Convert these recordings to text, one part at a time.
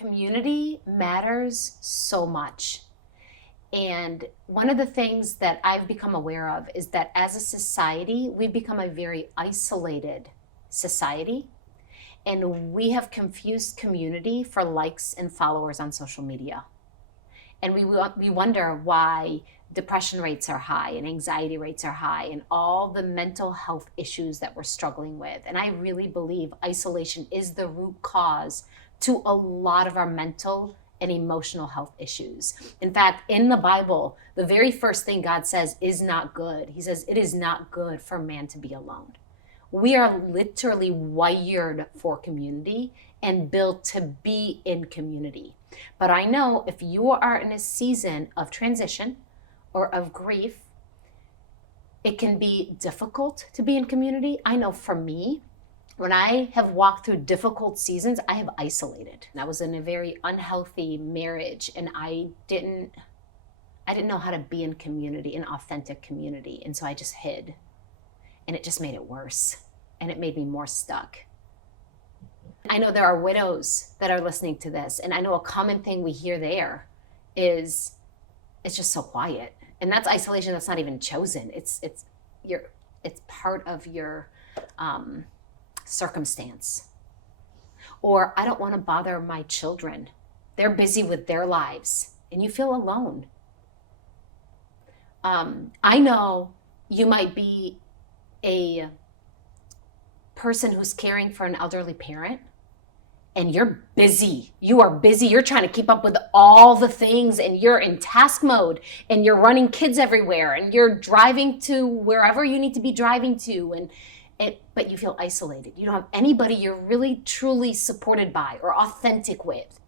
Community matters so much. And one of the things that I've become aware of is that as a society, we've become a very isolated society. And we have confused community for likes and followers on social media. And we wonder why depression rates are high and anxiety rates are high and all the mental health issues that we're struggling with. And I really believe isolation is the root cause to a lot of our mental and emotional health issues. In fact, in the Bible, the very first thing God says is not good. He says, it is not good for man to be alone. We are literally wired for community and built to be in community. But I know if you are in a season of transition or of grief, it can be difficult to be in community. I know for me, when I have walked through difficult seasons, I have isolated. I was in a very unhealthy marriage and I didn't know how to be in community, in authentic community. And so I just hid. And it just made it worse. And it made me more stuck. I know there are widows that are listening to this. And I know a common thing we hear there is it's just so quiet. And that's isolation that's not even chosen. It's part of your circumstance. Or I don't want to bother my children. They're busy with their lives. And you feel alone. I know you might be a person who's caring for an elderly parent and you're busy. You are busy. You're trying to keep up with all the things and you're in task mode and you're running kids everywhere and you're driving to wherever you need to be driving to but you feel isolated. You don't have anybody you're really truly supported by or authentic with.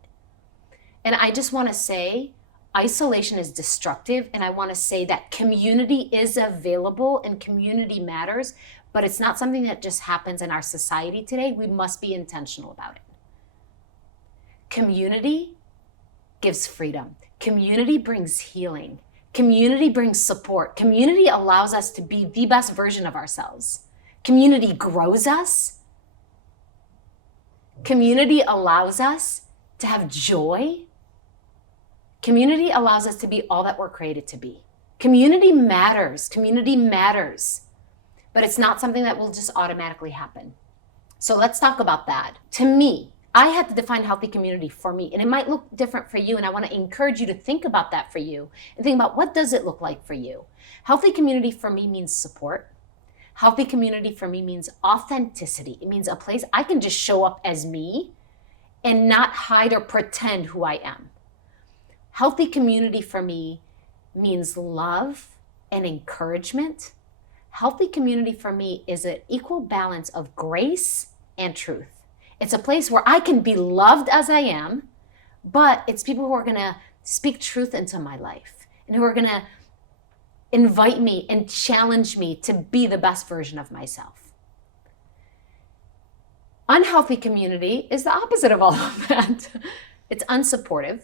And I just want to say isolation is destructive, and I want to say that community is available and community matters, but it's not something that just happens in our society today. We must be intentional about it. Community gives freedom. Community brings healing. Community brings support. Community allows us to be the best version of ourselves. Community grows us. Community allows us to have joy. Community allows us to be all that we're created to be. Community matters. Community matters. But it's not something that will just automatically happen. So let's talk about that. To me, I had to define healthy community for me, and it might look different for you, and I want to encourage you to think about that for you and think about what does it look like for you. Healthy community for me means support. Healthy community for me means authenticity. It means a place I can just show up as me and not hide or pretend who I am. Healthy community for me means love and encouragement. Healthy community for me is an equal balance of grace and truth. It's a place where I can be loved as I am, but it's people who are going to speak truth into my life and who are going to invite me and challenge me to be the best version of myself. Unhealthy community is the opposite of all of that. It's unsupportive.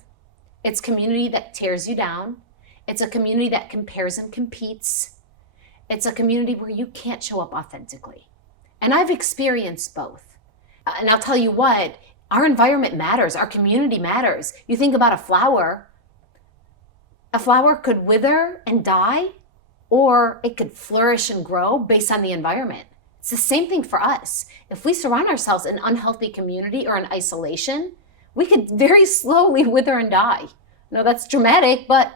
It's community that tears you down. It's a community that compares and competes. It's a community where you can't show up authentically. And I've experienced both. And I'll tell you what, our environment matters. Our community matters. You think about a flower could wither and die, or it could flourish and grow based on the environment. It's the same thing for us. If we surround ourselves in unhealthy community or in isolation, we could very slowly wither and die. No, that's dramatic, but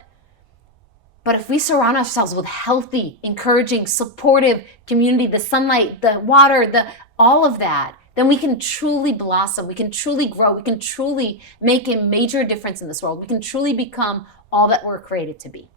if we surround ourselves with healthy, encouraging, supportive community, the sunlight, the water, all of that, then we can truly blossom. We can truly grow. We can truly make a major difference in this world. We can truly become all that we're created to be.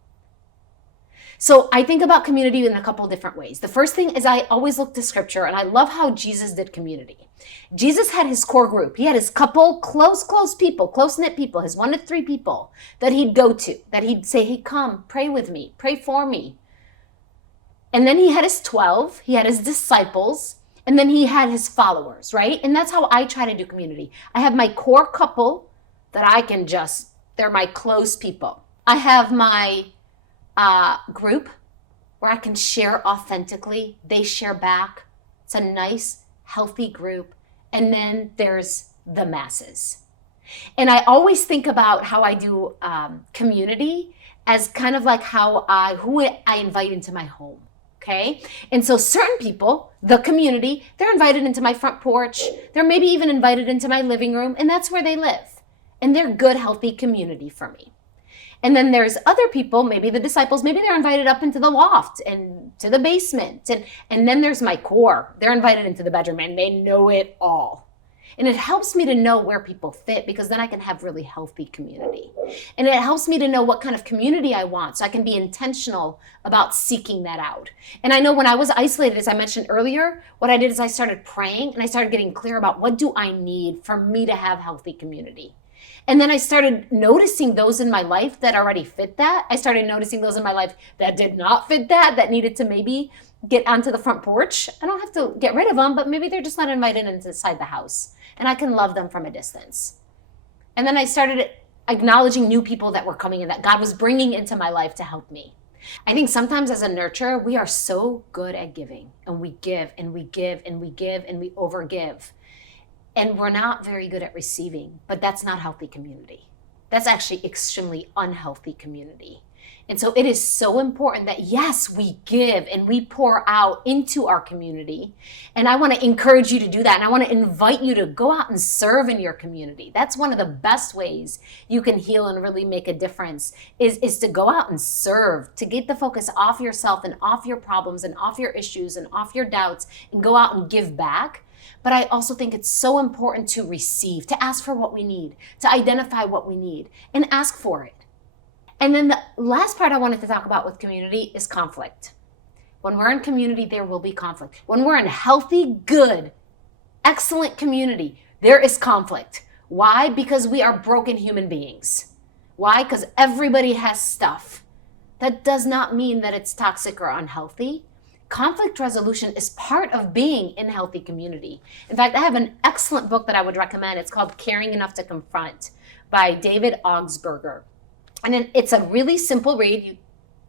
So I think about community in a couple of different ways. The first thing is I always look to scripture, and I love how Jesus did community. Jesus had his core group. He had his couple close people, close-knit people, his 1 to 3 people that he'd go to, that he'd say, hey, come, pray with me, pray for me. And then he had his 12, he had his disciples, and then he had his followers, right? And that's how I try to do community. I have my core couple that they're my close people. I have my group where I can share authentically. They share back. It's a nice, healthy group. And then there's the masses. And I always think about how I do community as kind of like who I invite into my home. Okay. And so certain people, the community, they're invited into my front porch. They're maybe even invited into my living room, and that's where they live. And they're good, healthy community for me. And then there's other people, maybe the disciples, maybe they're invited up into the loft and to the basement. And then there's my core. They're invited into the bedroom and they know it all. And it helps me to know where people fit, because then I can have really healthy community. And it helps me to know what kind of community I want, so I can be intentional about seeking that out. And I know when I was isolated, as I mentioned earlier, what I did is I started praying and I started getting clear about what do I need for me to have healthy community. And then I started noticing those in my life that already fit that. I started noticing those in my life that did not fit that needed to maybe get onto the front porch. I don't have to get rid of them, but maybe they're just not invited inside the house. And I can love them from a distance. And then I started acknowledging new people that were coming in, that God was bringing into my life to help me. I think sometimes as a nurturer, we are so good at giving, and we give and we give and we give and we overgive. And we're not very good at receiving, but that's not healthy community. That's actually extremely unhealthy community. And so it is so important that, yes, we give and we pour out into our community. And I want to encourage you to do that. And I want to invite you to go out and serve in your community. That's one of the best ways you can heal and really make a difference is to go out and serve, to get the focus off yourself and off your problems and off your issues and off your doubts, and go out and give back. But I also think it's so important to receive, to ask for what we need, to identify what we need and ask for it. And then the last part I wanted to talk about with community is conflict. When we're in community, there will be conflict. When we're in healthy, good, excellent community, there is conflict. Why? Because we are broken human beings. Why? Because everybody has stuff. That does not mean that it's toxic or unhealthy. Conflict resolution is part of being in healthy community. In fact, I have an excellent book that I would recommend. It's called Caring Enough to Confront by David Augsburger. And it's a really simple read.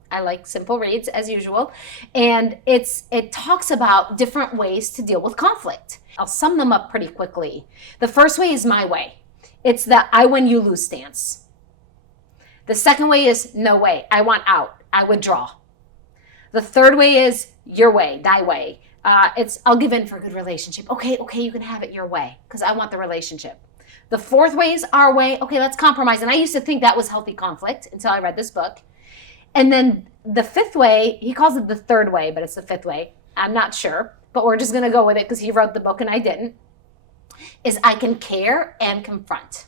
I like simple reads as usual. And it talks about different ways to deal with conflict. I'll sum them up pretty quickly. The first way is my way. It's the I win, you lose stance. The second way is no way. I want out. I withdraw. The third way is your way, thy way. It's I'll give in for a good relationship. Okay, you can have it your way because I want the relationship. The fourth way is our way. Okay, let's compromise. And I used to think that was healthy conflict until I read this book. And then the fifth way, he calls it the third way, but it's the fifth way. I'm not sure, but we're just going to go with it because he wrote the book and I didn't, is I can care and confront.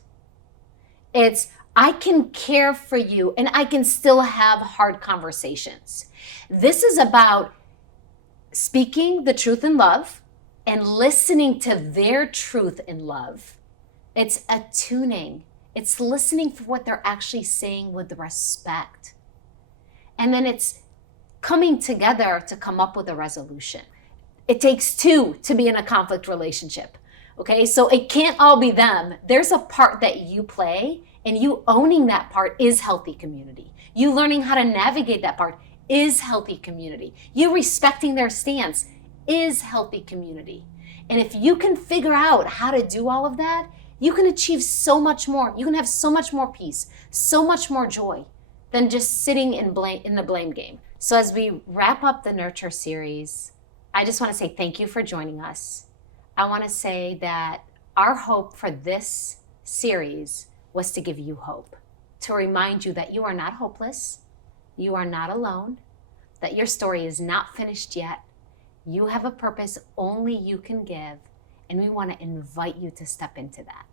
It's I can care for you and I can still have hard conversations. This is about speaking the truth in love and listening to their truth in love. It's attuning. It's listening for what they're actually saying with respect. And then it's coming together to come up with a resolution. It takes two to be in a conflict relationship. Okay, so it can't all be them. There's a part that you play, and you owning that part is healthy community. You learning how to navigate that part is healthy community. You respecting their stance is healthy community. And if you can figure out how to do all of that, you can achieve so much more. You can have so much more peace, so much more joy than just sitting in the blame game. So as we wrap up the Nurture series, I just want to say thank you for joining us. I want to say that our hope for this series was to give you hope, to remind you that you are not hopeless, you are not alone, that your story is not finished yet. You have a purpose only you can give, and we want to invite you to step into that.